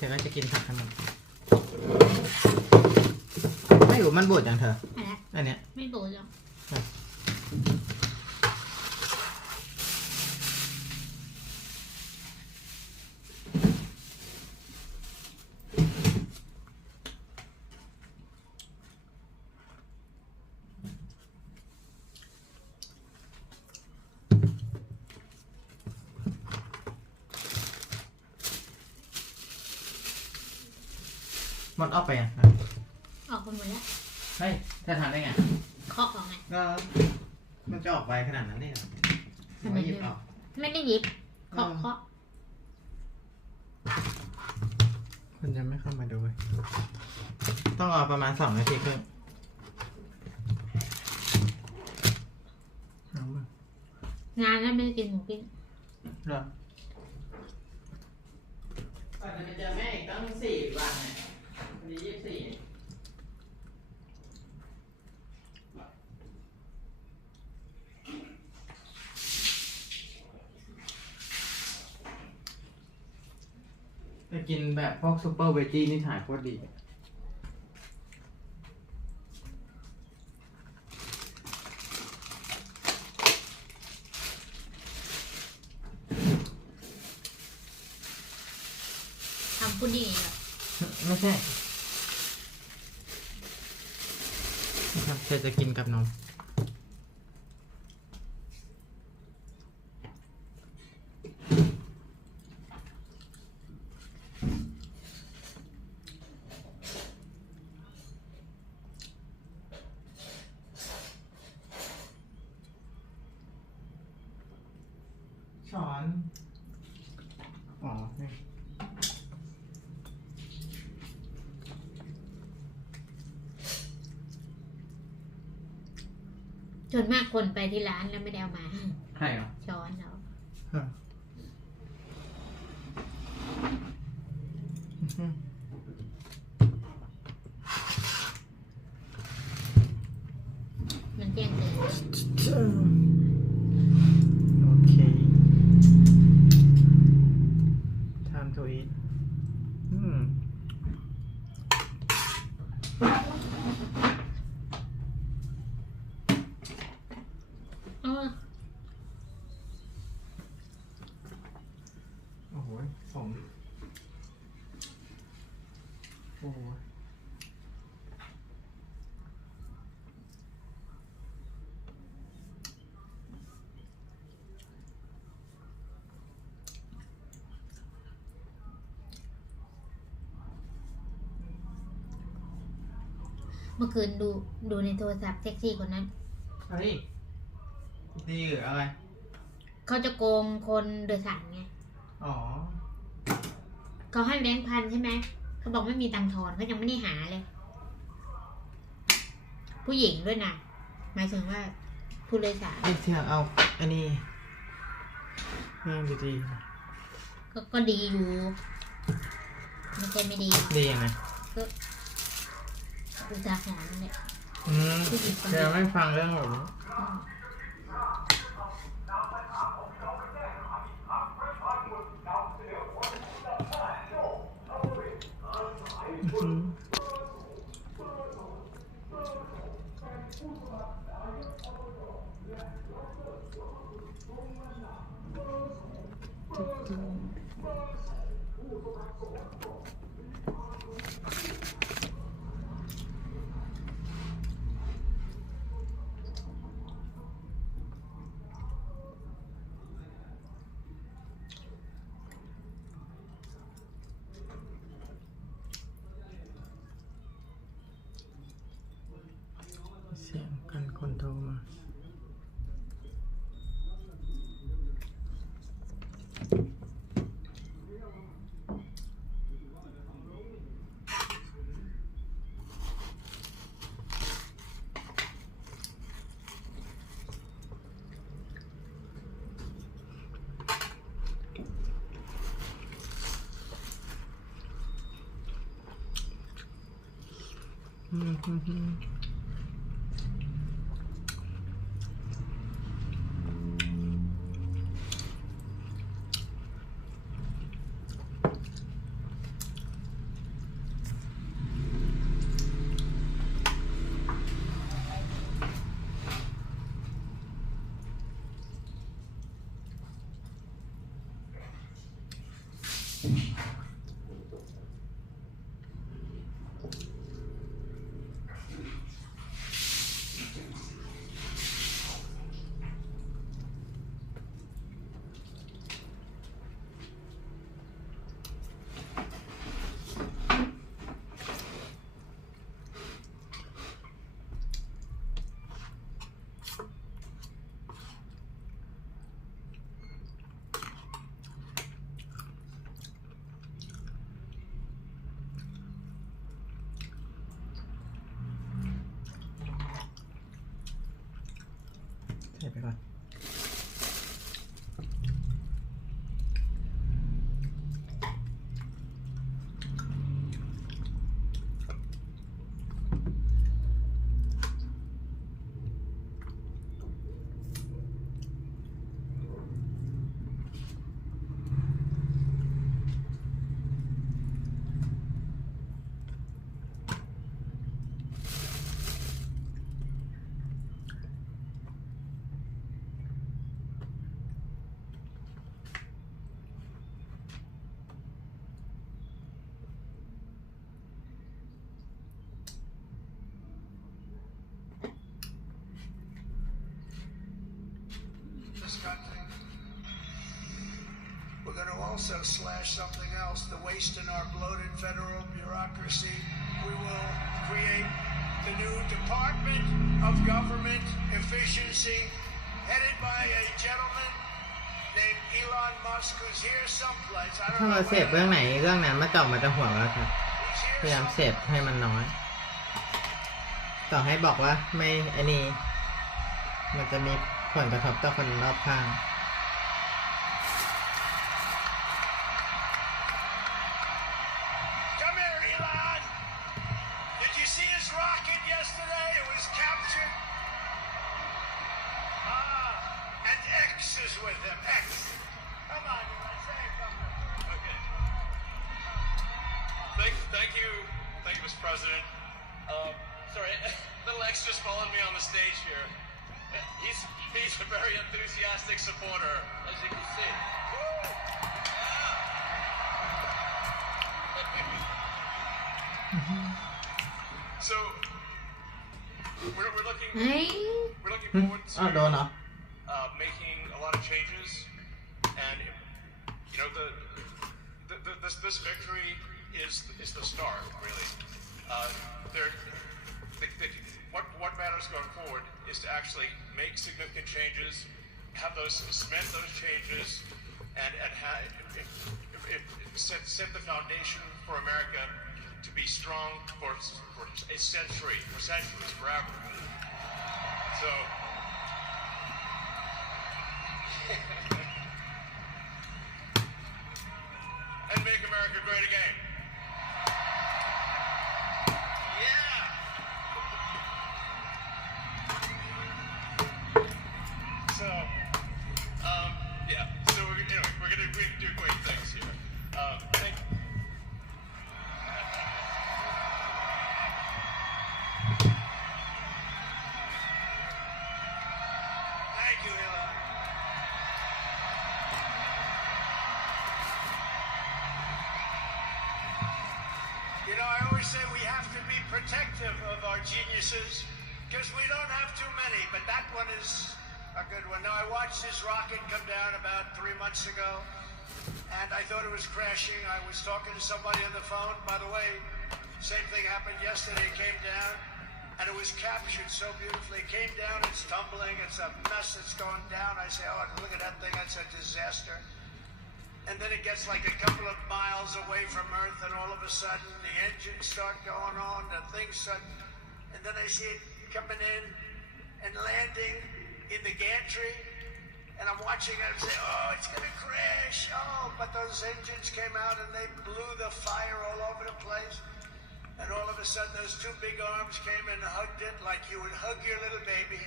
ธอก็จะกินผักทั้งหมดไม่รู้มันบูดอย่างเธออันเนี้ยไม่บูดหรอกมันออกไปอ่ะออกไปหมดแล้วเฮ้ยเธอทำได้ไงเคาะออกไงก็มันจะออกไปขนาดนั้นเลยเหรอไม่หยิบออกไม่ได้หยิบเคาะคุณจะไม่เข้ามาดูต้องรอประมาณ2 นาทีครึ่งงานแล้วไม่ได้กินหมูปิ้งหรอก่อนจะไปเจอแม่อีกต้อง4 วันเนี่ยวันนี้24จะกินแบบพวกซูเปอร์เวจี้นี่ถ่ายโคตรดีทำพุดดิ้งเหรอไม่ใช่ครับจะกินกับนมช้อนอ๋อจนมากคนไปที่ร้านแล้วไม่ได้เอามาใช่เหรอช้อนเรามันแจ้งเตือนโอเค time to eat โอ้โหผมโอ้โหเมื่อคืนดูในโทรศัพท์แท็กซี่คนนั้นเฮ้ยดีหรืออะไรเขาจะโกงคนโดยสารไงอ๋อเขาให้1,000ใช่ไหมเขาบอกไม่มีตังค์ทอนเขายังไม่ได้หาเลยผู้หญิงด้วยนะหมายถึงว่าผู้โดยสารเที่ยวเอาอันนี้งานดีก็ดีอยู่ไม่ใช่ไม่ดีดียังไงก็อุตาหรณ์เนี่ยเดี๋ยวไม่ฟังเรื่องแบบนี้เสียงกันคนโทรมา ใส่ไปก่อนCountry. We're going to also slash something else, the waste in our bloated federal bureaucracy. We will create the new Department of Government Efficiency, headed by a gentleman named Elon Musk, who's here someplace. I ถ้า don't เรา know เสพเรื่องไหนเรื่องนั้นมาเจาะมาจะหัวแล้วครับ He's พยายาม here เสพให้มันน้อย ต่อให้บอกว่าไม่ไอ้นี่มันจะมีผลกระทบต่อคนรอบข้าง Come here, Elon. Did you see his rocket yesterday? It was captured. And X is with him. X. Come on, Elon. Say something. Okay. Thank you, Mr. President. Sorry, little X just followed me on the stage here. He's a very enthusiastic supporter, as you can see. Woo! Yeah. So we're looking เฮ้ย forward อ้าวโดนเหรอ to making a lot of changes, and you know this victory is the start, really. What matters going forward is to actually make significant changes, have those cement those changes, and set the foundation for America to be strong for a century, for centuries, forever. So. And make America great again. Yeah. So, yeah. So we're gonna do great things here. Thank you. Thank you, Elon. You know, I always say we have to be protective of our geniuses because we don't have too many, but that one is a good one. Now, I watched this rocket come down about 3 months ago, and I thought it was crashing. I was talking to somebody on the phone. By the way, same thing happened yesterday. It came down, and it was captured so beautifully. It came down, it's tumbling, it's a mess that's going down. I say, oh, look at that thing, that's a disaster. And then it gets like a couple of miles away from Earth, and all of a sudden the engines start going on, the things start, and then I see it coming in and landing in the gantry, and I'm watching it and say, oh, it's going to crash. Oh, but those engines came out and they blew the fire all over the place. And all of a sudden those two big arms came and hugged it like you would hug your little baby.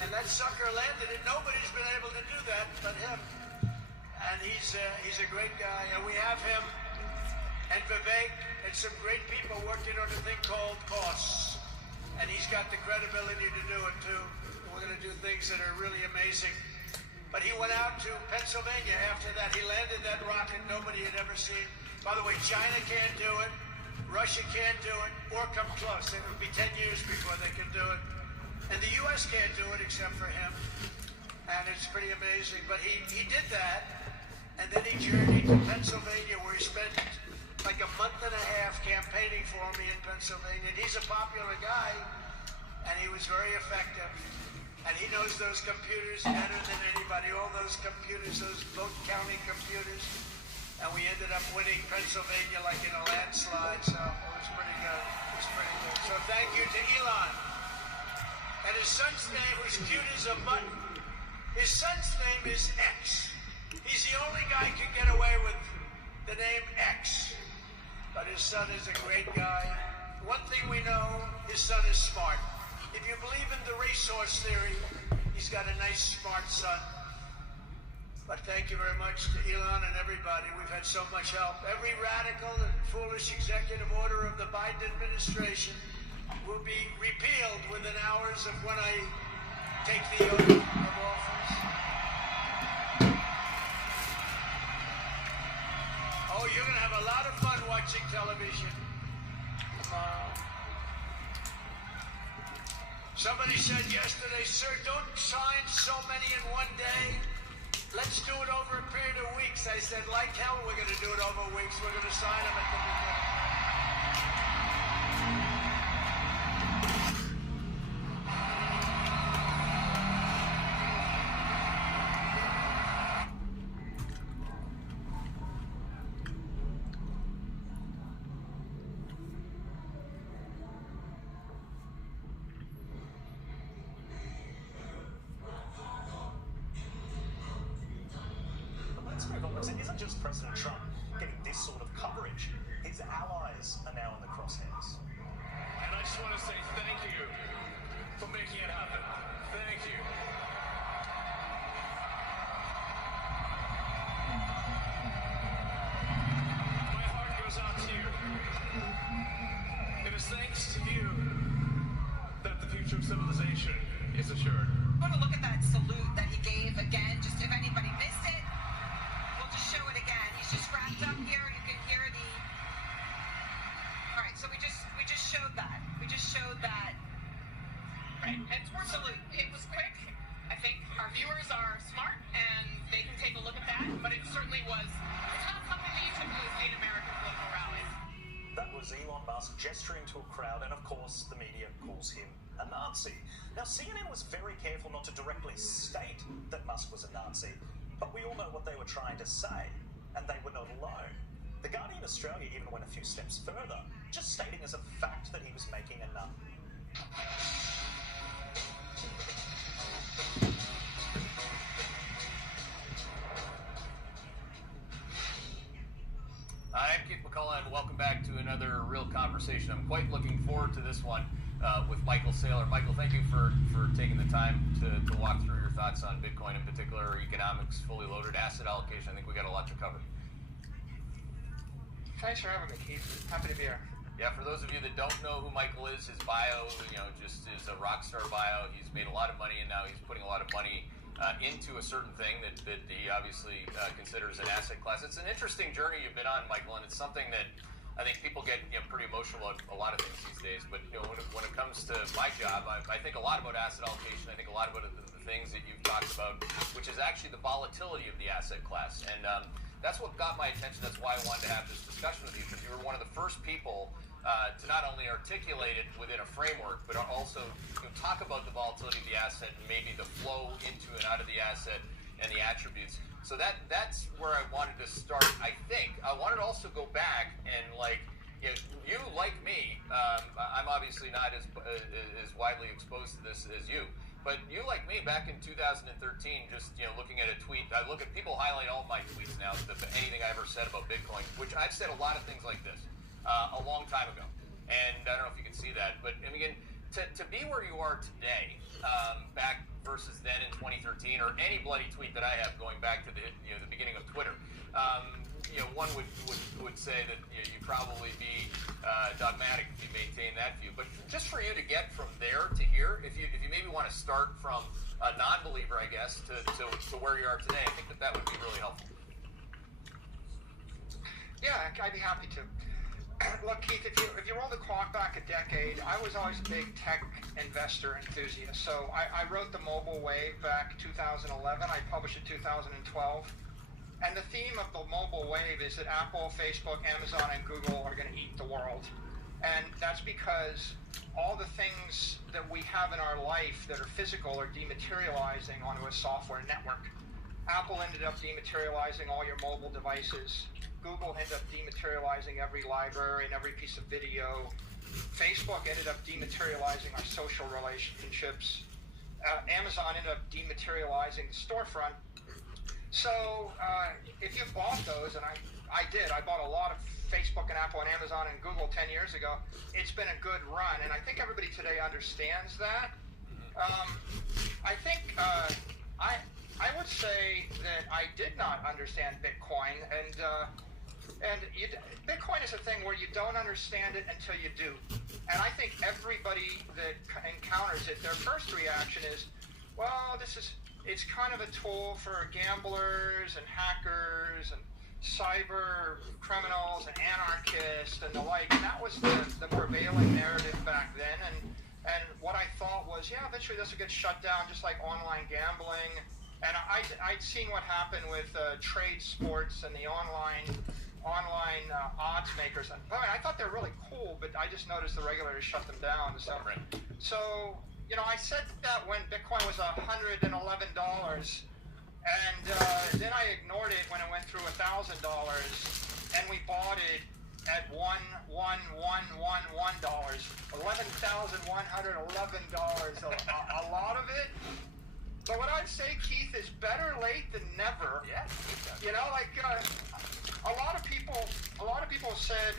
And that sucker landed, and nobody's been able to do that but him. And he's a great guy, and we have him and Vivek and some great people working on a thing called costs. And he's got the credibility to do it too. And we're going to do things that are really amazing. But he went out to Pennsylvania after that. He landed that rocket nobody had ever seen. By the way, China can't do it. Russia can't do it or come close. It would be 10 years before they can do it. And the U.S. can't do it except for him. And it's pretty amazing. But he did that, and then he journeyed to Pennsylvania where he spent like a month and a half campaigning for me in Pennsylvania. And he's a popular guy, and he was very effective. And he knows those computers better than anybody, all those computers, those vote counting computers. And we ended up winning Pennsylvania like in a landslide, so it was pretty good. It was pretty good. So thank you to Elon. And his son's name was cute as a button. His son's name is X. He's the only guy who can get away with the name X. But his son is a great guy. One thing we know, his son is smart. If you believe in the racehorse theory, he's got a nice, smart son. But thank you very much to Elon and everybody. We've had so much help. Every radical and foolish executive order of the Biden administration will be repealed within hours of when I take the oath of office. Oh, you're going to have a lot of fun watching television. Somebody said yesterday, sir, don't sign so many in one day. Let's do it over a period of weeks. I said, like hell, we're going to do it over weeks. We're going to sign them at the It isn't just President Trump getting this sort of coverage. His allies are now in the crosshairs. And I just want to say thank you for making it happen. Thank you. My heart goes out to you. It is thanks to you that the future of civilization is assured. I want to look at that salute that he gave again, just if anybody missed it. Show it again. He's just wrapped up here. You can hear the. All right, so we just showed that. We just showed that. Right, and sports salute. It was quick. I think our viewers are smart and they can take a look at that. But it certainly was. It's not something that you typically see in American political rallies. That was Elon Musk gesturing to a crowd, and of course, the media calls him a Nazi. Now, CNN was very careful not to directly state that Musk was a Nazi. But we all know what they were trying to say, and they were not alone. The Guardian Australia even went a few steps further, just stating as a fact that he was making a nut. I'm Keith McCullough, and welcome back to another real conversation. I'm quite looking forward to this one with Michael Saylor. Michael, thank you for taking the time to walk through your thoughts on Bitcoin in particular, economics, fully loaded, asset allocation. I think we got a lot to cover. Thanks for having me, Keith. Happy to be here. Yeah, for those of you that don't know who Michael is, his bio, just is a rock star bio. He's made a lot of money, and now he's putting a lot of money into a certain thing that he obviously considers an asset class. It's an interesting journey you've been on, Michael, and it's something that I think people get pretty emotional about a lot of things these days. But when it comes to my job, I think a lot about asset allocation. I think a lot about the things that you've talked about, which is actually the volatility of the asset class. And that's what got my attention. That's why I wanted to have this discussion with you, because you were one of the first people to not only articulate it within a framework, but also talk about the volatility of the asset and maybe the flow into and out of the asset and the attributes. So that's where I wanted to start. I think I wanted to also go back and you like me. I'm obviously not as widely exposed to this as you, but you like me back in 2013. Just looking at a tweet, I look at people highlight all my tweets now. Anything I ever said about Bitcoin, which I've said a lot of things like this a long time ago, and I don't know if you can see that, but again, to be where you are today, back versus then in 2013, or any bloody tweet that I have going back to the beginning of Twitter, one would say that you'd probably be dogmatic if you maintain that view. But just for you to get from there to here, if you maybe want to start from a non-believer, I guess, to where you are today. I think that would be really helpful. Yeah, I'd be happy to. Look, Keith, if you roll the clock back a decade, I was always a big tech investor enthusiast. So I wrote The Mobile Wave back 2011. I published it 2012. And the theme of the mobile wave is that Apple, Facebook, Amazon, and Google are going to eat the world. And that's because all the things that we have in our life that are physical are dematerializing onto a software network. Apple ended up dematerializing all your mobile devices. Google ended up dematerializing every library and every piece of video. Facebook ended up dematerializing our social relationships. Amazon ended up dematerializing the storefront. So if you bought those, and I did, I bought a lot of Facebook and Apple and Amazon and Google 10 years ago, it's been a good run, and I think everybody today understands that. I think I would say that I did not understand Bitcoin, and Bitcoin is a thing where you don't understand it until you do. And I think everybody that encounters it, their first reaction is, well, it's kind of a tool for gamblers and hackers and cyber criminals and anarchists and the like. And that was the prevailing narrative back then. And what I thought was, yeah, eventually this will get shut down just like online gambling. And I'd seen what happened with trade sports and the online odds makers. And I thought they were really cool, but I just noticed the regulators shut them down. So I said that when Bitcoin was $111, and then I ignored it when it went through $1,000, and we bought it at $11,111. A lot of it. But what I'd say, Keith, is better late than never. Yeah. A lot of people said,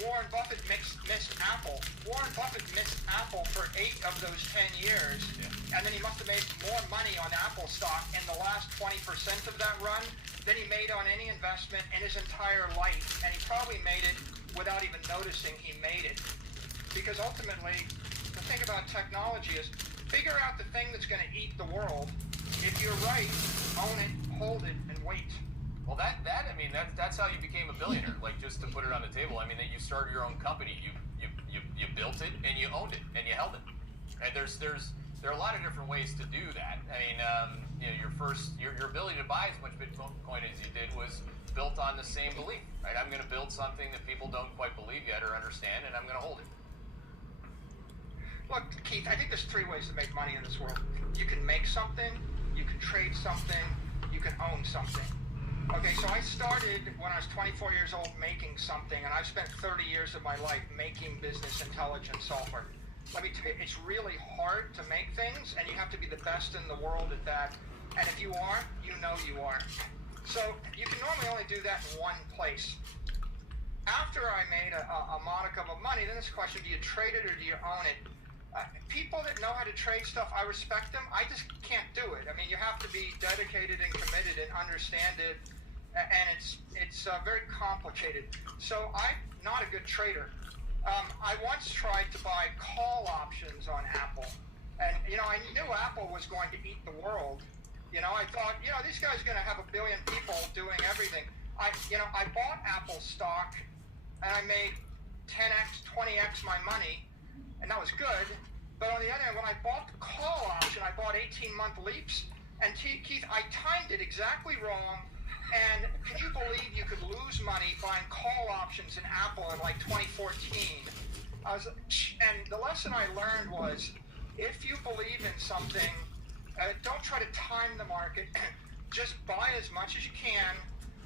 Warren Buffett missed Apple. Warren Buffett missed Apple for 8 of those 10 years, and then he must have made more money on Apple stock in the last 20% of that run than he made on any investment in his entire life, and he probably made it without even noticing he made it. Because ultimately, the thing about technology is figure out the thing that's going to eat the world. If you're right, own it, hold it, and wait. Well, that's how you became a billionaire. Like, just to put it on the table, that you started your own company, you built it and you owned it and you held it. And there are a lot of different ways to do that. Your ability to buy as much Bitcoin as you did was built on the same belief, right? I'm going to build something that people don't quite believe yet or understand, and I'm going to hold it. Look, Keith, I think there's 3 ways to make money in this world. You can make something, you can trade something, you can own something. Okay, so I started when I was 24 years old making something, and I've spent 30 years of my life making business intelligence software. Let me tell you, it's really hard to make things, and you have to be the best in the world at that. And if you are, you know you are. So you can normally only do that in one place. After I made a modicum of money, then it's a question, do you trade it or do you own it? People that know how to trade stuff, I respect them. I just can't do it. You have to be dedicated and committed and understand it, and it's very complicated. So I'm not a good trader. I once tried to buy call options on Apple, and I knew Apple was going to eat the world. I thought, these guys are going to have 1 billion people doing everything. I bought Apple stock, and I made 10x, 20x my money. And that was good, but on the other hand, when I bought the call option, I bought 18-month leaps, and Keith, I timed it exactly wrong, and can you believe you could lose money buying call options in Apple in like 2014? And the lesson I learned was, if you believe in something, don't try to time the market, just buy as much as you can,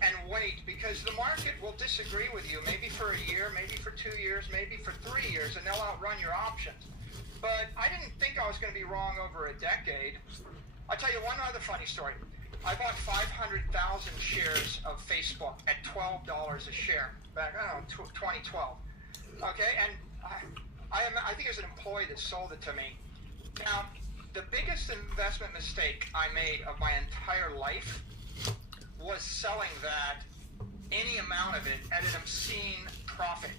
and wait, because the market will disagree with you, maybe for a year, maybe for 2 years, maybe for 3 years, and they'll outrun your options. But I didn't think I was going to be wrong over a decade. I'll tell you one other funny story. I bought 500,000 shares of Facebook at $12 a share back, 2012. Okay, and I think it was an employee that sold it to me. Now, the biggest investment mistake I made of my entire life was selling that, any amount of it, at an obscene profit.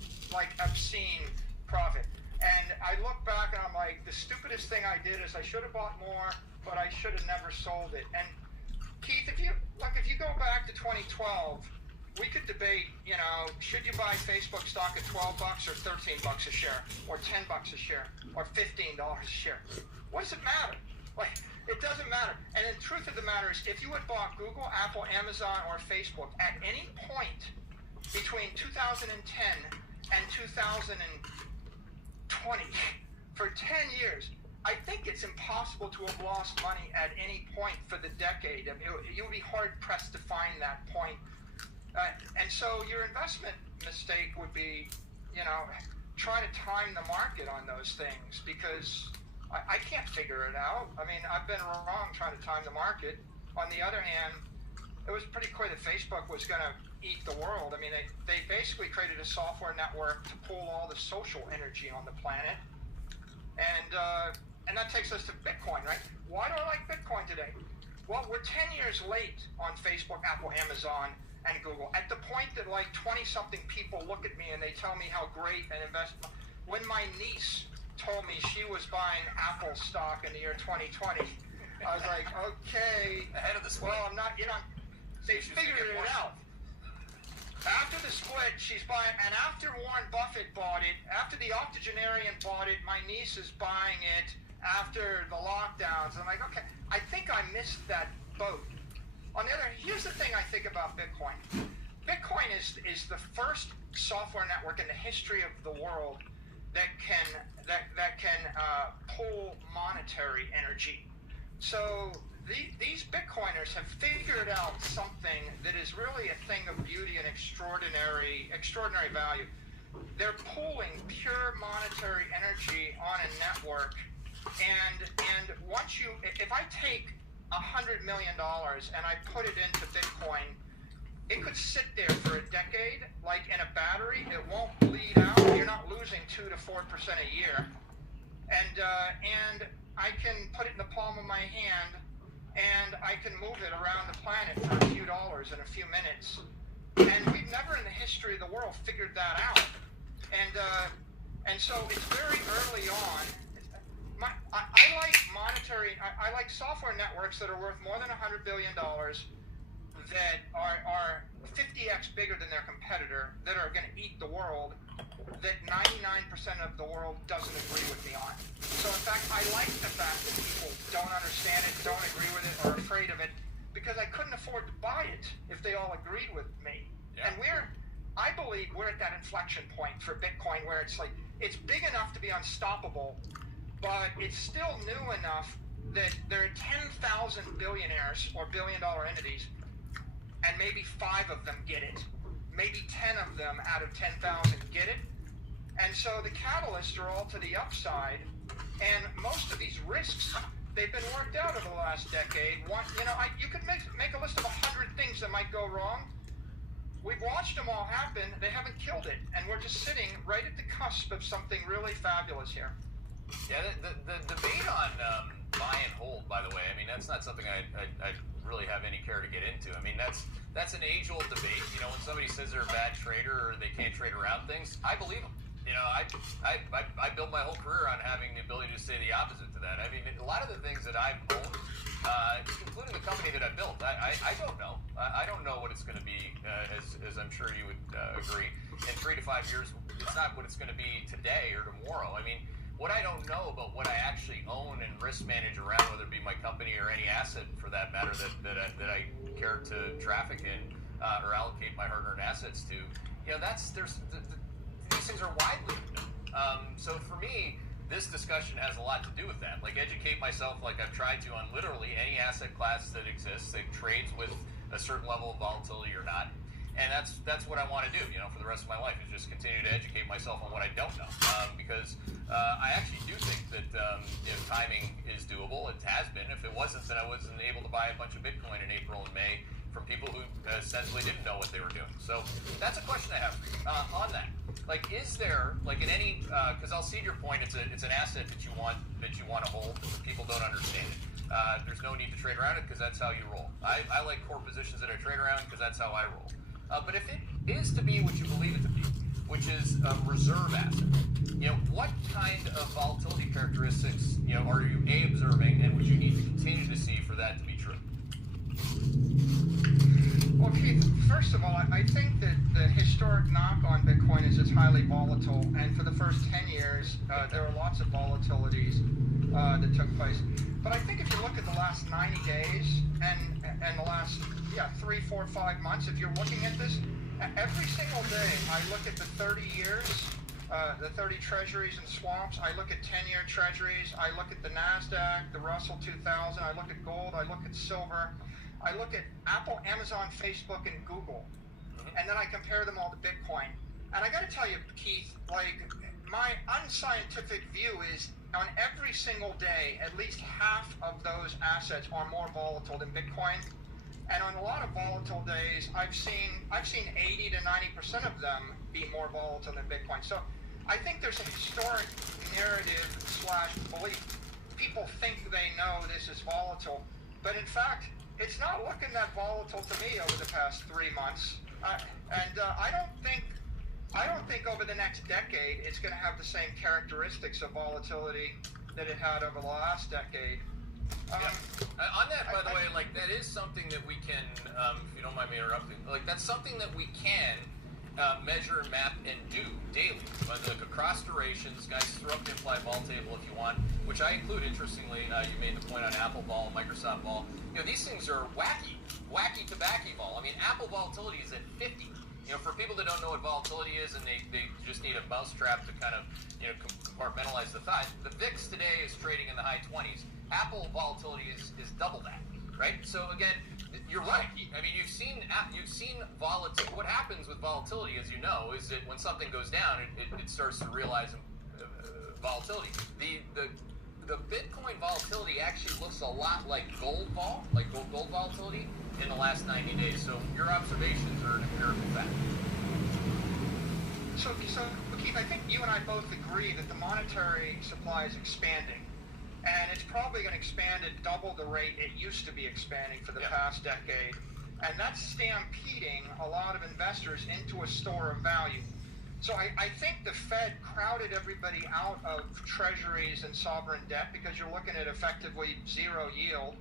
And I look back and I'm like, the stupidest thing I did is I should have bought more, but I should have never sold it. And Keith, if you go back to 2012, we could debate, should you buy Facebook stock at $12 or $13 a share, or $10 a share, or $15 a share? What does it matter? Like, it doesn't matter. And the truth of the matter is, if you had bought Google, Apple, Amazon, or Facebook at any point between 2010 and 2020 for 10 years, I think it's impossible to have lost money at any point for the decade. You would be hard-pressed to find that point. And so your investment mistake would be, trying to time the market on those things, because I can't figure it out. I mean, I've been wrong trying to time the market. On the other hand, it was pretty clear that Facebook was going to eat the world. I mean, they basically created a software network to pull all the social energy on the planet. And that takes us to Bitcoin, right? Why do I like Bitcoin today? Well, we're 10 years late on Facebook, Apple, Amazon, and Google. At the point that like 20-something people look at me and they tell me how great an investment. When my niece told me she was buying Apple stock in the year 2020, I was like, okay, Ahead of the split. well, I'm not, they figured it out. After the split, she's buying, and after Warren Buffett bought it, after the octogenarian bought it, my niece is buying it after the lockdowns. I'm like, okay, I think I missed that boat. On the other hand, here's the thing I think about Bitcoin. Bitcoin is the first software network in the history of the world that can pull monetary energy. So these Bitcoiners have figured out something that is really a thing of beauty and extraordinary value. They're pulling pure monetary energy on a network, and once if I take $100 million and I put it into Bitcoin, it could sit there for a decade, like in a battery. It won't bleed out. You're not losing 2 to 4% a year. And I can put it in the palm of my hand, and I can move it around the planet for a few dollars in a few minutes. And we've never in the history of the world figured that out. And so it's very early on. I like I like software networks that are worth more than $100 billion, that are 50x bigger than their competitor, that are going to eat the world, that 99% of the world doesn't agree with me on. So in fact, I like the fact that people don't understand it, don't agree with it, or are afraid of it, because I couldn't afford to buy it if they all agreed with me. Yeah. And I believe we're at that inflection point for Bitcoin where it's like, it's big enough to be unstoppable, but it's still new enough that there are 10,000 billionaires or billion-dollar entities, and maybe 5 of them get it. Maybe 10 of them out of 10,000 get it. And so the catalysts are all to the upside, and most of these risks, they've been worked out over the last decade. You could make a list of 100 things that might go wrong. We've watched them all happen. They haven't killed it, and we're just sitting right at the cusp of something really fabulous here. Yeah, the debate on buy and hold, by the way, I mean, that's not something I really have any care to get into. I mean, that's an age-old debate. When somebody says they're a bad trader or they can't trade around things, I believe them. I built my whole career on having the ability to say the opposite to that. I mean, a lot of the things that I've owned, including the company that I built, I don't know. I don't know what it's going to be, as I'm sure you would agree. In 3 to 5 years, it's not what it's going to be today or tomorrow. I mean, what I don't know about what I actually own and risk manage around, whether it be my company or any asset for that matter that I care to traffic in or allocate my hard-earned assets to, these things are widely known. So for me, this discussion has a lot to do with that. Like, educate myself like I've tried to on literally any asset class that exists that trades with a certain level of volatility or not. And that's what I want to do, for the rest of my life, is just continue to educate myself on what I don't know. Because I actually do think that timing is doable. It has been. If it wasn't, then I wasn't able to buy a bunch of Bitcoin in April and May from people who essentially didn't know what they were doing. So that's a question I have for you on that. Like, is there, like in any, because I'll cede your point, it's an asset that you want to hold, but people don't understand it. There's no need to trade around it because that's how you roll. I like core positions that I trade around because that's how I roll. But if it is to be what you believe it to be, which is a reserve asset. What kind of volatility characteristics, are you observing, and would you need to continue to see for that to be true? Well, Keith, first of all, I think that the historic knock on Bitcoin is it's highly volatile, and for the first 10 years, there were lots of volatilities that took place. But I think if you look at the last 90 days and the last 3, 4, 5 months, if you're looking at this, every single day I look at the 30 years, the 30 treasuries and swaps, I look at 10-year treasuries, I look at the NASDAQ, the Russell 2000, I look at gold, I look at silver, I look at Apple, Amazon, Facebook, and Google, and then I compare them all to Bitcoin. And I got to tell you, Keith, like, my unscientific view is on every single day, at least half of those assets are more volatile than Bitcoin. And on a lot of volatile days, I've seen 80 to 90% of them be more volatile than Bitcoin. So I think there's a historic narrative / belief. People think they know this is volatile, but in fact, it's not looking that volatile to me over the past 3 months. I don't think over the next decade it's going to have the same characteristics of volatility that it had over the last decade. On that, by the way, like, that is something that we can, if you don't mind me interrupting, like, that's something that we can measure, map, and do daily. Like, across durations, guys, throw up the implied vol table if you want, which I include, interestingly. You made the point on Apple vol, Microsoft vol. These things are wacky tobacco vol. I mean, Apple volatility is at 50. For people that don't know what volatility is and they just need a mousetrap to kind of, compartmentalize the thought, the VIX today is trading in the high 20s. Apple volatility is double that, right? So again, you're right. I mean, you've seen volatility. What happens with volatility, as you know, is that when something goes down, it starts to realize volatility. The Bitcoin volatility actually looks a lot like gold volatility in the last 90 days. So your observations are an empirical fact. So Keith, I think you and I both agree that the monetary supply is expanding. And it's probably going to expand at double the rate it used to be expanding for the past decade. And that's stampeding a lot of investors into a store of value. So I think the Fed crowded everybody out of treasuries and sovereign debt because you're looking at effectively zero yield.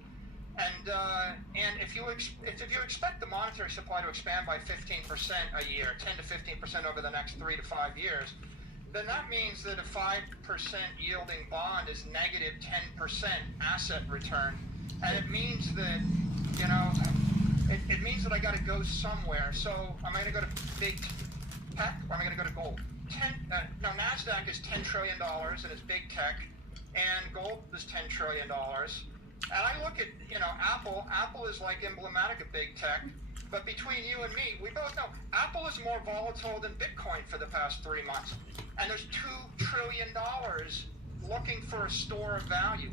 And if you expect the monetary supply to expand by 15% a year, 10 to 15% over the next 3 to 5 years, then that means that a 5% yielding bond is negative 10% asset return. And it means that, it means that I got to go somewhere. So am I going to go to big tech or am I going to go to gold? NASDAQ is $10 trillion and it's big tech, and gold is $10 trillion. And I look at, Apple. Apple is like emblematic of big tech. But between you and me, we both know Apple is more volatile than Bitcoin for the past 3 months. And there's $2 trillion looking for a store of value.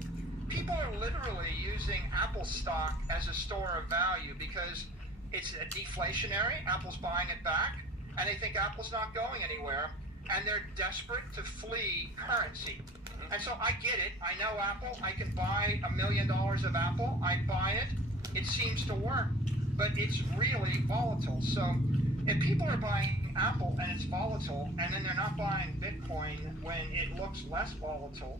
People are literally using Apple stock as a store of value because it's deflationary. Apple's buying it back, and they think Apple's not going anywhere, and they're desperate to flee currency. And so I get it. I know Apple. I can buy $1 million of Apple. I buy it. It seems to work, but it's really volatile. So if people are buying Apple and it's volatile, and then they're not buying Bitcoin when it looks less volatile,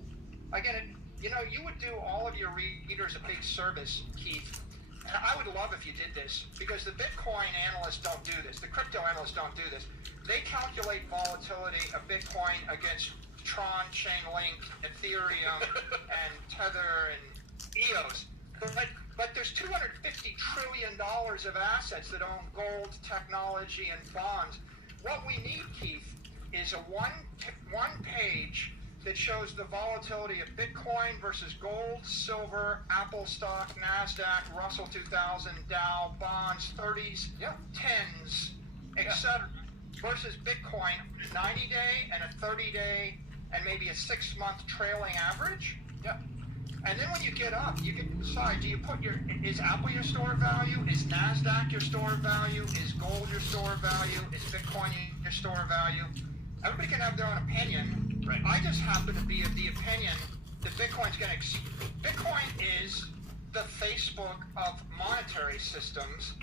again, you would do all of your readers a big service, Keith. And I would love if you did this, because the Bitcoin analysts don't do this. The crypto analysts don't do this. They calculate volatility of Bitcoin against Tron, Chainlink, Ethereum, and Tether, and EOS. But there's $250 trillion of assets that own gold, technology, and bonds. What we need, Keith, is a one page that shows the volatility of Bitcoin versus gold, silver, Apple stock, NASDAQ, Russell 2000, Dow, bonds, 30s, 10s, etc. versus Bitcoin, 90-day and a 30-day and maybe a 6-month trailing average. And then when you get up, you can decide, is Apple your store of value? Is NASDAQ your store of value? Is gold your store of value? Is Bitcoin your store of value? Everybody can have their own opinion. Right. I just happen to be of the opinion that Bitcoin's going to... Bitcoin is the Facebook of monetary systems.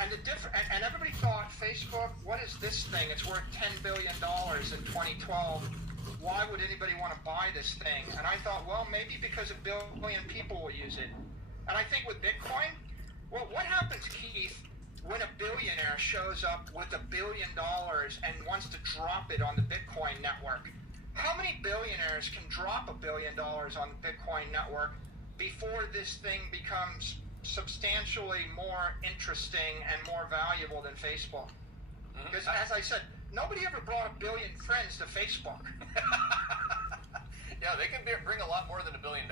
And and everybody thought, Facebook, what is this thing? It's worth $10 billion in 2012. Why would anybody want to buy this thing? And I thought, well, maybe because a billion people will use it. And I think with Bitcoin, well, what happens, Keith, when a billionaire shows up with $1 billion and wants to drop it on the Bitcoin network? How many billionaires can drop $1 billion on the Bitcoin network before this thing becomes substantially more interesting and more valuable than Facebook? Because as I said, nobody ever brought 1 billion friends to Facebook. Yeah, they can bring a lot more than $1 billion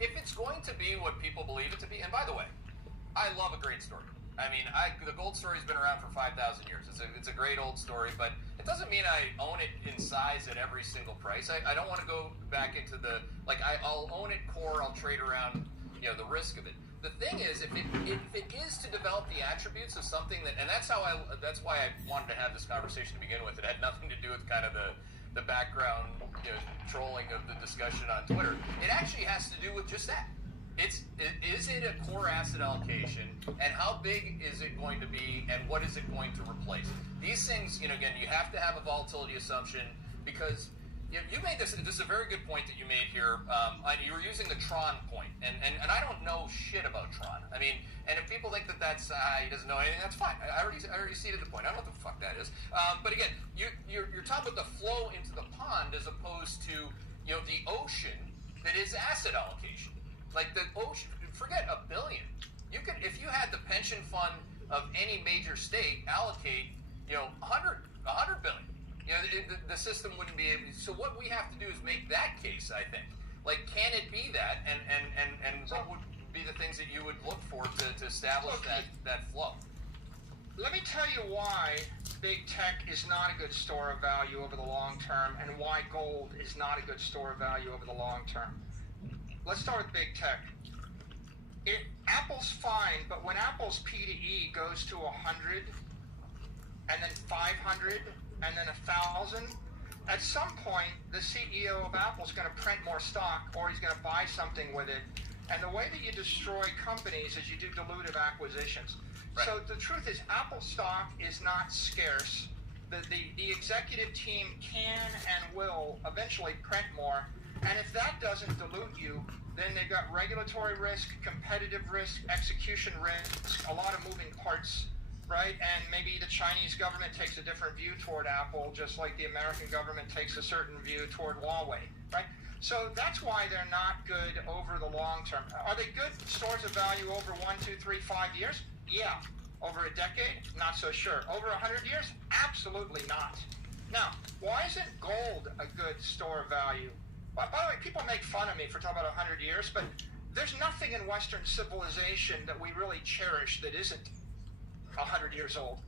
if it's going to be what people believe it to be. And by the way, I love a great story. I mean, the gold story's been around for 5,000 years. It's a great old story, but it doesn't mean I own it in size at every single price. I don't want to go back into I'll own it core. I'll trade around, the risk of it. The thing is, if it is to develop the attributes of something and that's why I wanted to have this conversation to begin with. It had nothing to do with kind of the background trolling of the discussion on Twitter. It actually has to do with just that. Is it a core asset allocation, and how big is it going to be, and what is it going to replace? These things, again, you have to have a volatility assumption, because you made this is a very good point that you made here. You were using the Tron point, and I don't know shit about Tron. I mean, and if people think that's he doesn't know anything, that's fine. I already ceded the point. I don't know what the fuck that is. But again, you're talking about the flow into the pond as opposed to the ocean that is asset allocation. Like the ocean, forget $1 billion. You could, if you had the pension fund of any major state allocate, $100 billion. The system wouldn't be able to. So what we have to do is make that case, I think. Like, can it be that? And what would be the things that you would look for to establish that flow? Let me tell you why big tech is not a good store of value over the long term, and why gold is not a good store of value over the long term. Let's start with big tech. Apple's fine, but when Apple's P to E goes to 100, and then 500, and then 1,000, at some point, the CEO of Apple is going to print more stock, or he's going to buy something with it. And the way that you destroy companies is you do dilutive acquisitions. Right. So the truth is, Apple stock is not scarce. The executive team can and will eventually print more. And if that doesn't dilute you, then they've got regulatory risk, competitive risk, execution risk, a lot of moving parts, right? And maybe the Chinese government takes a different view toward Apple, just like the American government takes a certain view toward Huawei, right? So that's why they're not good over the long term. Are they good stores of value over 1, 2, 3, 5 years? Yeah. Over a decade? Not so sure. Over 100 years? Absolutely not. Now, why isn't gold a good store of value? By the way, people make fun of me for talking about 100 years, but there's nothing in Western civilization that we really cherish that isn't 100 years old.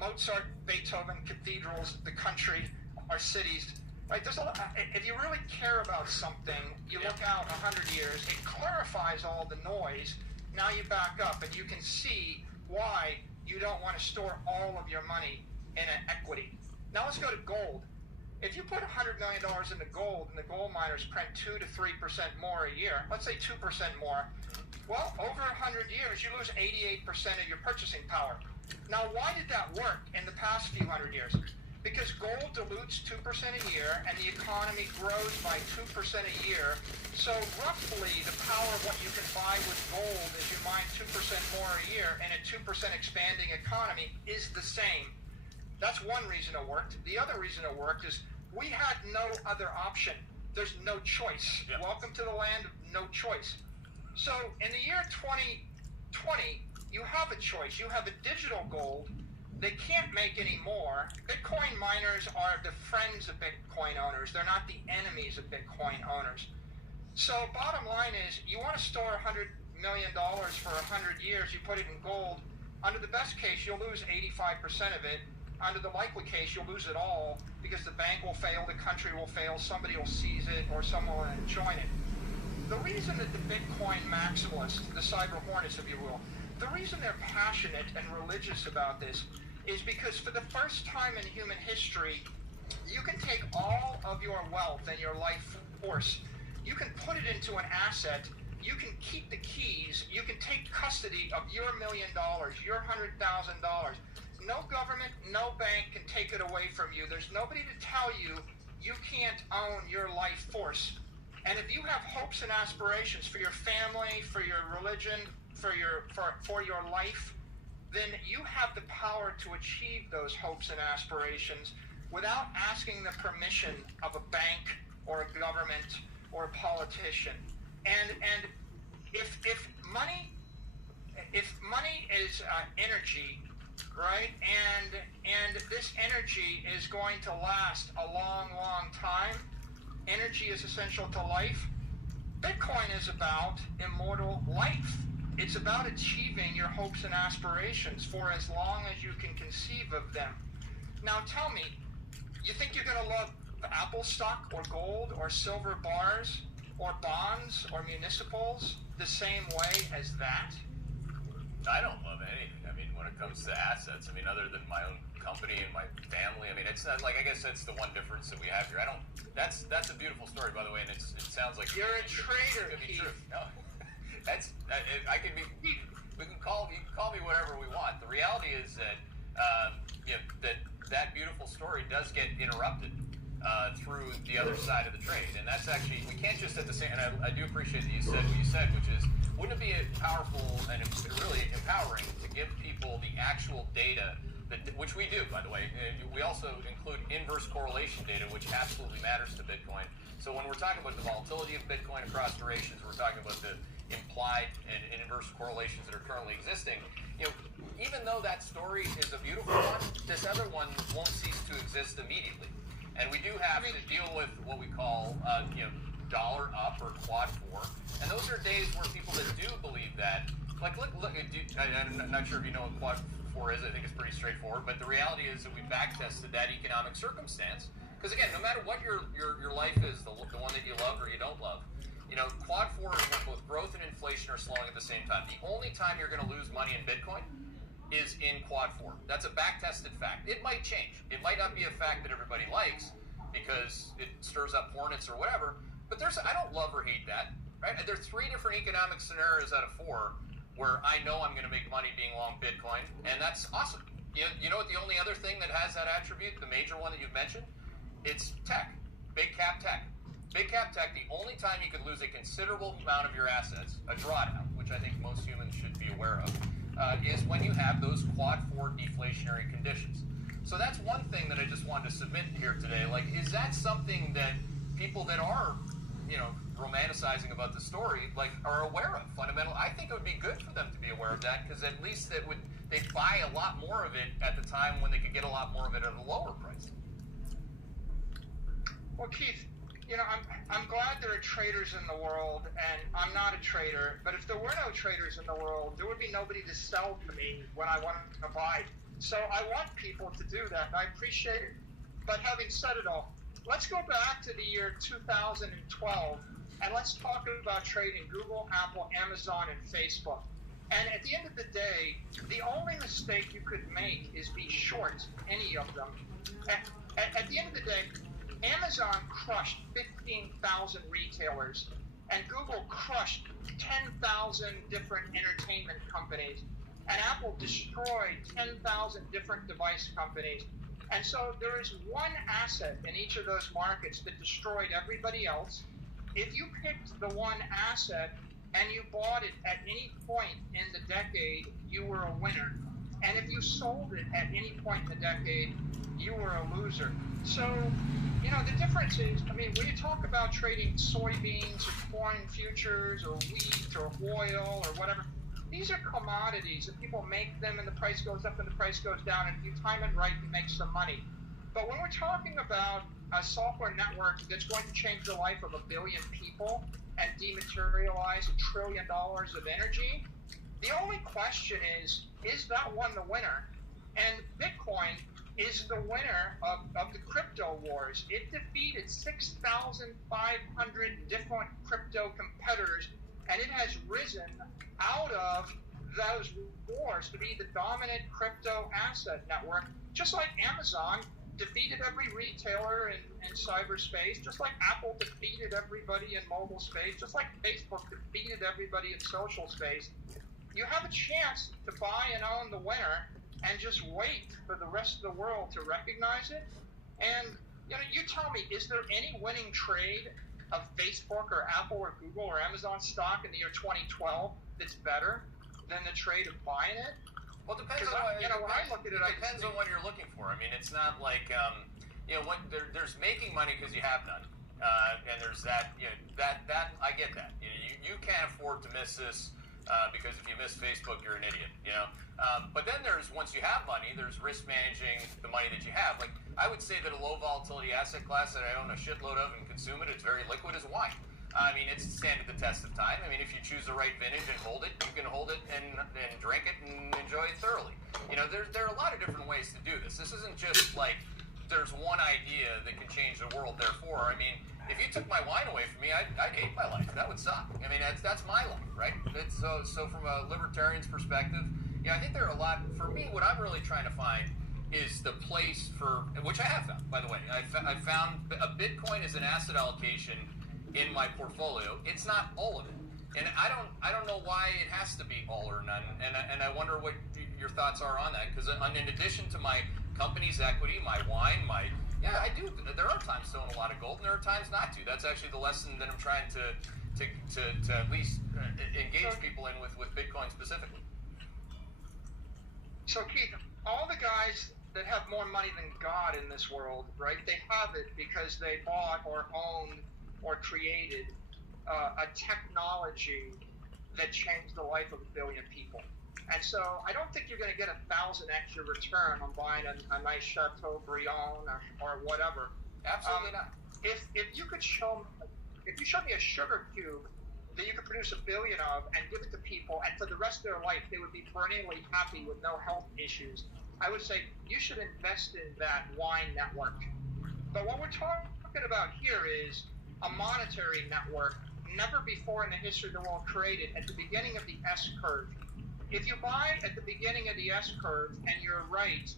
Mozart, Beethoven, cathedrals, the country, our cities, right? There's a lot. If you really care about something, you look out 100 years, it clarifies all the noise. Now you back up and you can see why you don't want to store all of your money in an equity. Now let's go to gold. If you put $100 million into gold and the gold miners print 2 to 3% more a year, let's say 2% more, well, over 100 years, you lose 88% of your purchasing power. Now, why did that work in the past few hundred years? Because gold dilutes 2% a year and the economy grows by 2% a year. So roughly the power of what you can buy with gold as you mine 2% more a year in a 2% expanding economy is the same. That's one reason it worked. The other reason it worked is we had no other option. There's no choice. Yep. Welcome to the land of no choice. So in the year 2020, you have a choice. You have a digital gold. They can't make any more. Bitcoin miners are the friends of Bitcoin owners. They're not the enemies of Bitcoin owners. So bottom line is, you want to store $100 million for 100 years, you put it in gold. Under the best case, you'll lose 85% of it. Under the likely case, you'll lose it all because the bank will fail, the country will fail, somebody will seize it, or someone will join it. The reason that the Bitcoin maximalists, the cyber hornets, if you will, the reason they're passionate and religious about this is because for the first time in human history, you can take all of your wealth and your life force, you can put it into an asset you can keep the keys. You can take custody of your $1 million, your $100,000. No government, no bank can take it away from you. There's nobody to tell you you can't own your life force. And if you have hopes and aspirations for your family, for your religion, for your life, then you have the power to achieve those hopes and aspirations without asking the permission of a bank or a government or a politician. And if money is energy, right? And this energy is going to last a long, long time. Energy is essential to life. Bitcoin is about immortal life. It's about achieving your hopes and aspirations for as long as you can conceive of them. Now tell me, you think you're going to love Apple stock or gold or silver bars or bonds or municipals the same way as that? I don't love anything. I mean, when it comes to assets, I mean, other than my own company and my family, I mean, it's not like, I guess that's the one difference that we have here. That's a beautiful story, by the way, and it sounds like you're a trader, it could be true. No, I can be. You can call me whatever we want. The reality is that that beautiful story does get interrupted through the other side of the trade, and that's actually, we can't just at the same. And I do appreciate that you said what you said, which is, wouldn't it be powerful and really empowering to give people the actual data, which we do, by the way. We also include inverse correlation data, which absolutely matters to Bitcoin. So when we're talking about the volatility of Bitcoin across durations, we're talking about the implied and inverse correlations that are currently existing. Even though that story is a beautiful one, this other one won't cease to exist immediately. And we do have to deal with what we call, dollar up or quad 4. And those are days where people that do believe that, like, look, I'm not sure if you know what quad 4 is. I think it's pretty straightforward. But the reality is that we back-tested that economic circumstance. Because again, no matter what your life is, the one that you love or you don't love, quad 4 is when both growth and inflation are slowing at the same time. The only time you're going to lose money in Bitcoin is in quad 4. That's a back-tested fact. It might change. It might not be a fact that everybody likes because it stirs up hornets or whatever. But I don't love or hate that, right? There's 3 different economic scenarios out of 4 where I know I'm going to make money being long Bitcoin, and that's awesome. You know what the only other thing that has that attribute, the major one that you've mentioned? It's tech, big cap tech. Big cap tech, the only time you could lose a considerable amount of your assets, a drawdown, which I think most humans should be aware of, is when you have those quad 4 deflationary conditions. So that's one thing that I just wanted to submit here today. Like, is that something that people that are, romanticizing about the story, like, are aware of fundamentally? I think it would be good for them to be aware of that, because at least they'd buy a lot more of it at the time when they could get a lot more of it at a lower price. Well, Keith, I'm glad there are traders in the world, and I'm not a trader, but if there were no traders in the world, there would be nobody to sell to me when I wanted to buy. So I want people to do that, and I appreciate it. But having said it all, let's go back to the year 2012, and let's talk about trading Google, Apple, Amazon, and Facebook. And at the end of the day, the only mistake you could make is be short any of them. At the end of the day, Amazon crushed 15,000 retailers, and Google crushed 10,000 different entertainment companies, and Apple destroyed 10,000 different device companies. And so there is one asset in each of those markets that destroyed everybody else. If you picked the one asset and you bought it at any point in the decade, you were a winner. And if you sold it at any point in the decade, you were a loser. So, the difference is, when you talk about trading soybeans or corn futures or wheat or oil or whatever, these are commodities, and people make them, and the price goes up and the price goes down, and if you time it right, you make some money. But when we're talking about a software network that's going to change the life of 1 billion people and dematerialize $1 trillion of energy, the only question is that one the winner? And Bitcoin is the winner of the crypto wars. It defeated 6,500 different crypto competitors, and it has risen out of those wars to be the dominant crypto asset network, just like Amazon defeated every retailer in cyberspace, just like Apple defeated everybody in mobile space, just like Facebook defeated everybody in social space. You have a chance to buy and own the winner and just wait for the rest of the world to recognize it. And you tell me, is there any winning trade of Facebook or Apple or Google or Amazon stock in the year 2012 that's better than the trade of buying it? Well, it depends Because on when I look at it, it depends on what you're looking for. I mean, it's not like there's making money because you have none, and there's that. That I get that. You can't afford to miss this because if you miss Facebook, you're an idiot. But then there's once you have money, there's risk managing the money that you have. Like I would say that a low volatility asset class that I own a shitload of and consume it, it's very liquid, is wine. I mean, it's standing the test of time. I mean, if you choose the right vintage and hold it, you can hold it and drink it and enjoy it thoroughly. There are a lot of different ways to do this. This isn't just like there's one idea that can change the world. Therefore, I mean, if you took my wine away from me, I'd hate my life. That would suck. I mean, that's my life, right? So from a libertarian's perspective, I think there are a lot. For me, what I'm really trying to find is the place for, which I have found, by the way. I found a Bitcoin as an asset allocation in my portfolio. It's not all of it, and I don't know why it has to be all or none. And I wonder what your thoughts are on that, because in addition to my company's equity, my wine, I do. There are times to own a lot of gold, and there are times not to. That's actually the lesson that I'm trying to at least engage people in with Bitcoin specifically. So Keith, all the guys that have more money than God in this world, right? They have it because they bought or owned or created a technology that changed the life of a billion people. And so I don't think you're going to get 1,000x your return on buying a nice Chateaubriand or whatever. Absolutely not. If you showed me a sugar cube that you could produce 1 billion of and give it to people, and for the rest of their life they would be perennially happy with no health issues, I would say you should invest in that wine network. But what we're talking about here is a monetary network never before in the history of the world created at the beginning of the S curve. If you buy at the beginning of the S curve and you're right,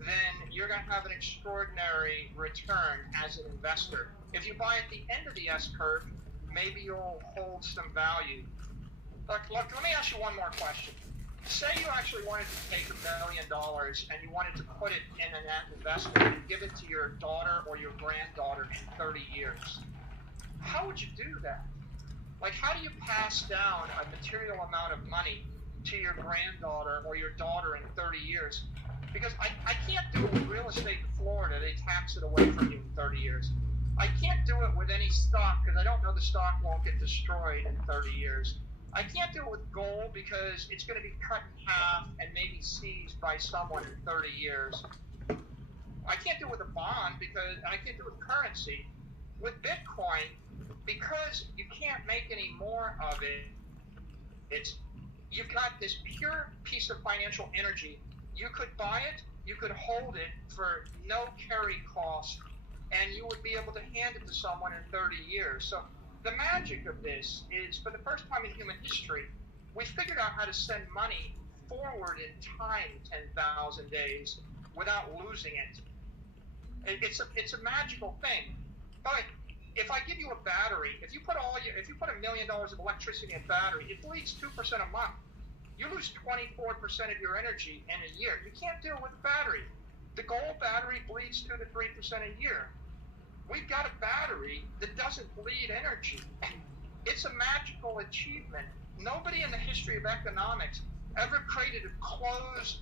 then you're going to have an extraordinary return as an investor. If you buy at the end of the S curve, maybe you'll hold some value. Look, let me ask you one more question. Say you actually wanted to take $1 million and you wanted to put it in an investment and give it to your daughter or your granddaughter in 30 years. How would you do that? Like, how do you pass down a material amount of money to your granddaughter or your daughter in 30 years? Because I can't do it with real estate in Florida. They tax it away from you in 30 years. I can't do it with any stock because I don't know the stock won't get destroyed in 30 years. I can't do it with gold because it's going to be cut in half and maybe seized by someone in 30 years. I can't do it with a bond because I can't do it with currency. With Bitcoin, because you can't make any more of it, you've got this pure piece of financial energy. You could buy it, you could hold it for no carry cost, and you would be able to hand it to someone in 30 years. So the magic of this is, for the first time in human history, we figured out how to send money forward in time 10,000 days without losing it. It's a magical thing. But if I give you a battery, if you put $1 million of electricity in a battery, it bleeds 2% a month. You lose 24% of your energy in a year. You can't do it with a battery. The gold battery bleeds 2 to 3% a year. We've got a battery that doesn't bleed energy. It's a magical achievement. Nobody in the history of economics ever created a closed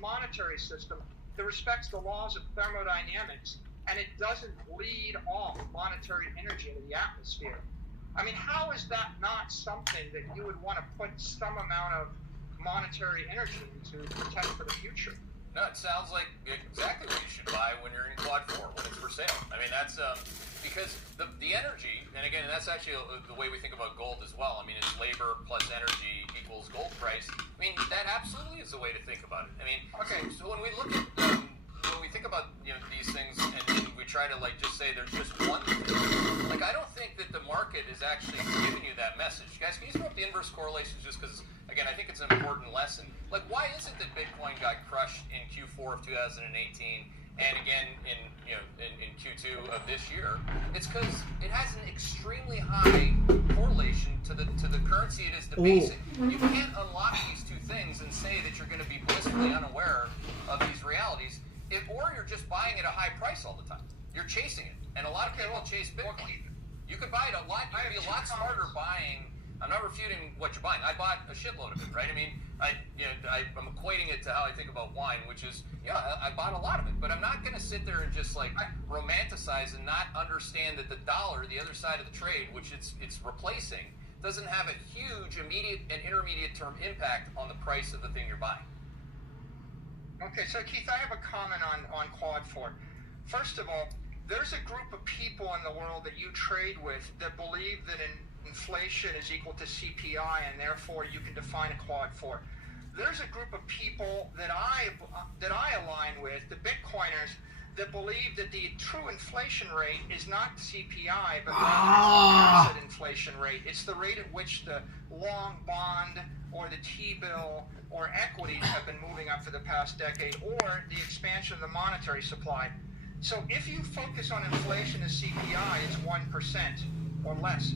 monetary system that respects the laws of thermodynamics, and it doesn't bleed off monetary energy into the atmosphere. I mean, how is that not something that you would want to put some amount of monetary energy into to protect for the future? No, it sounds like exactly what you should buy when you're in Quad 4, when it's for sale. I mean, that's because the energy, and again, that's actually the way we think about gold as well. I mean, it's labor plus energy equals gold price. I mean, that absolutely is the way to think about it. I mean, okay, so when we look at, when we think about, these things and we try to, just say there's just one thing, I don't think that the market is actually giving you that message. Guys, can you throw up the inverse correlations just because, again, I think it's an important lesson. Why is it that Bitcoin got crushed in Q4 of 2018 and again in Q2 of this year, it's because it has an extremely high correlation to the currency it is debasing. You can't unlock these two things and say that you're going to be blissfully unaware of these realities, or you're just buying at a high price all the time. You're chasing it, and a lot of people chase Bitcoin. You could buy it a lot. You'd be a lot smarter buying. I'm not refuting what you're buying. I bought a shitload of it, right? I mean, I'm equating it to how I think about wine, which is, I bought a lot of it, but I'm not going to sit there and just like romanticize and not understand that the dollar, the other side of the trade, which it's replacing, doesn't have a huge immediate and intermediate term impact on the price of the thing you're buying. Okay, so Keith, I have a comment on Quad 4. First of all, there's a group of people in the world that you trade with that believe that inflation is equal to CPI, and therefore you can define a Quad 4. There's a group of people that I align with, the Bitcoiners, that believe that the true inflation rate is not CPI, but rather it's the asset inflation rate. It's the rate at which the long bond or the T-bill or equities have been moving up for the past decade, or the expansion of the monetary supply. So if you focus on inflation as CPI, it's 1% or less.